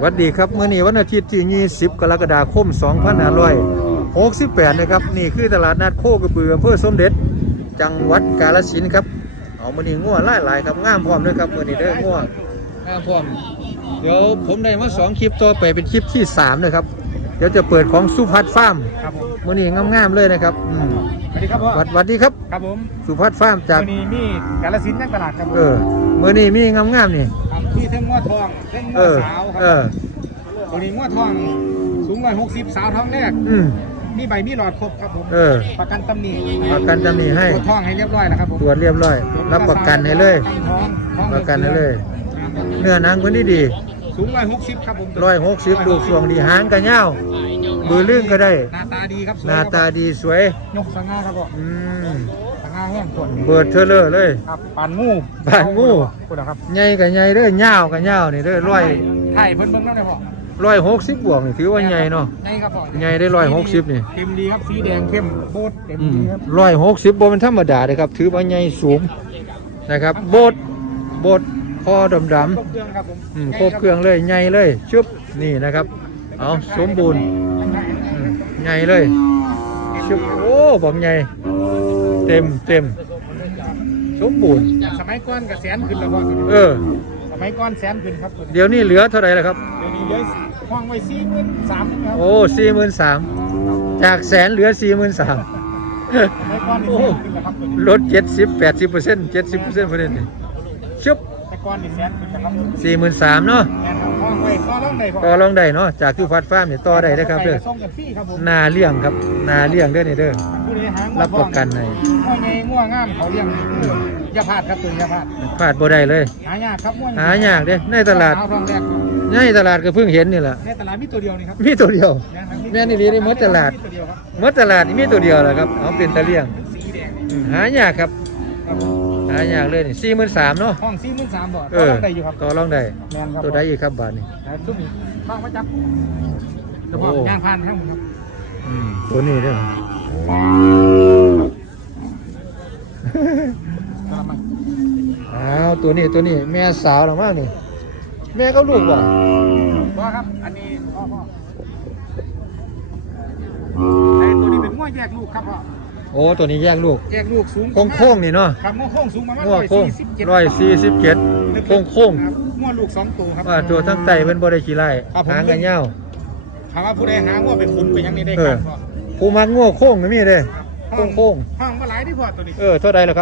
หวัสดีครับมื้อนี้วันอาทิตย์ที่20กรกฎาคม2568นะครับนี่คือตลาดนัดโคกระบืออำเภอสมเด็จ จังหวัดกาฬสินธุ์ครับเอามื้อนี้งัวหลายๆครับงามพร้อมด้วยครับมื้อนี้เด้องัวงามพร้อมเดี๋ยวผมได้มาสองคลิปต่อไปเป็นคลิปที่สามนะครับเดี๋ยวจะเปิดของสุพัฒน์ฟาร์มครับผมมื้อนี้งามๆเลยนะครับอืมสวัสดีครับพ่อหวัดหวัดดีครับครับผมสุพัฒน์ฟาร์มจากวันนี้มีกาลสินธุ์นักตลาดครับผมเออมื้อนี้มีงามๆนี่ ครับมีเทั้งง้อทองเทั้งเอง้ออสาวคเอรัอบวันนี้ง้อทองสูงร้อยหกสิบสาวท้องแรกอืม มีใบมีหลอดครบครับผมเออ ประกันตำหนิประกันจะมีให้ตรวจท้องให้เรียบร้อยแล้วครับผมตรวจเรียบร้อย รับประกันให้เลย ประกันท้องท้องประกันให้เลย เนื้อหนังคนที่ดีสูงร้อยหกสิบครับผมร้อยหกสิบดูสวงดีหางกันเงาว มือลื่นก็ได้ หน้าตาดีครับสวยหน้าตาดีสวย ยกสง่าครับผมอืมสง่าแห้งสวยเบิดเทอเลอร์เลย ครับปานงูปานงู คุณนะครับใหญ่กับใหญ่เด้อเงาวกับเงาวนี่เด้อร้อยไทยเพิ่นเบิ่งแล้วได้พ่อร้อยหกสิบบวกนี่ถือว่าใหญ่เนาะ ใหญ่ครับพ่อใหญ่ได้ร้อยหกสิบนี่ เต็มดีครับสีแดงเข้มโบดเต็มอืมดีครับร้อยหกสิบบเป็นธรรมดาเลยครับ ถือว่าใหญ่สูงนะครับ โบดโบดคอดำดครบเครื่องครับผมำอืมครบเครื่องเลยใหญ่เลยชึบนี่นะครับ เอาสมบูรณ์อืม ใหญ่เลยชึบโอ้บอกใหญ่เต็มเต็มสมบูรณ์สมัยก่อนกับแสนขึ้นแล้วพ่อเออ สมัยก่อนแสนขึ้นครับตัวนี้เดี๋ยวนี้เหลือเท่าไหร่แล้วครับเดี๋ยวนี้เหลือห้องไว้สี่หมื่นสามครับโอ้สี่หมื่นสามจากแสนเหลือสี่หมื่นสามสมัยก่อนนี่โอ้แสนขึ้นแล้วครับตัวนี้ลดเจ็ดสิบแปดสิบเปอร์เซ็นต์เจ็ดสิบเปอร์เซ็นต์เปอร์เซ็นต์นี่ชึบแต่ ก่อนนี่แสนขึ้นแล้วครับสี่หมื่นสามเนาะแม่นครับห้องไว้ต่อรองได้พ่อต่อรองได้เนาะจากที่ฟัดฟ้าร์มเนี่ยต่อได้นะครับเด้อส่งกันฟรีครับผมนาเลี้ยงครับนาเลี้ยงเด้อนี่เด้อผู้ใดหางัวรับประกันให้งัวใหญ่งัวงามเขาเลี้ยงอย่าพลาดครับตัวอย่าพลาดพลาดบ่ได้เลย หายากครับงัวหายากเด้ในตลาดเอทองแรกครับในตลาดก็เพิ่งเห็นนี่แหละในตลาดมีตัวเดียวนี่ครับมีตัวเดียวนะครับแม่นอี่ลีได้หมดตลาด มีตัวเดียวครับหมดตลาดนี่มีตัวเดียวแหละครับเอาเป็นตะเลี้ยง สีแดงอืมหายากครับ ครับหายากเลยนี่สี่หมื่นสามเนาะห้องสี่หมื่นสามบาทเออได้อยู่ครับต่อรองได้แมนครับตัวใดอีกครับบาทนี่แต่ซุ้มนี้ฟังมาจับเฉพาะโอ้งานผ่านทั้งหมดครับอืมตัวนี้เด้อกระมังอ้าวตัวนี้ตัวนี้แม่สาวหรือมากนี่ แม่ก็ลูกบ่พ่อครับ อันนี้พ่อพ่อไอ้ตัวนี้เป็นง้อแยกลูกครับพ่อ โอ้ตัวนี้แยกลูกแยกลูกสูงโค้งโค้งๆนี่เนาะครับง้อโค้งสูงประมาณง้อโค้ง147ร้อยสี่สิบเจ็ดโค้งโค้งครับง้อลูกสองตัวครับๆว่าตัวทั้งไตเป็นบ่ได้ขี้ไล่ครับผม หางกันยาว ถามว่าผู้ใดหาง้อไปขุนไปยังนี่ได้เอคอรับพ่อผู้มักงัวโค้งก็มีเด้ห้องโค้งห้องมาหลายที่พ่อตัวนี้ เออเท่าใดล่ะครับ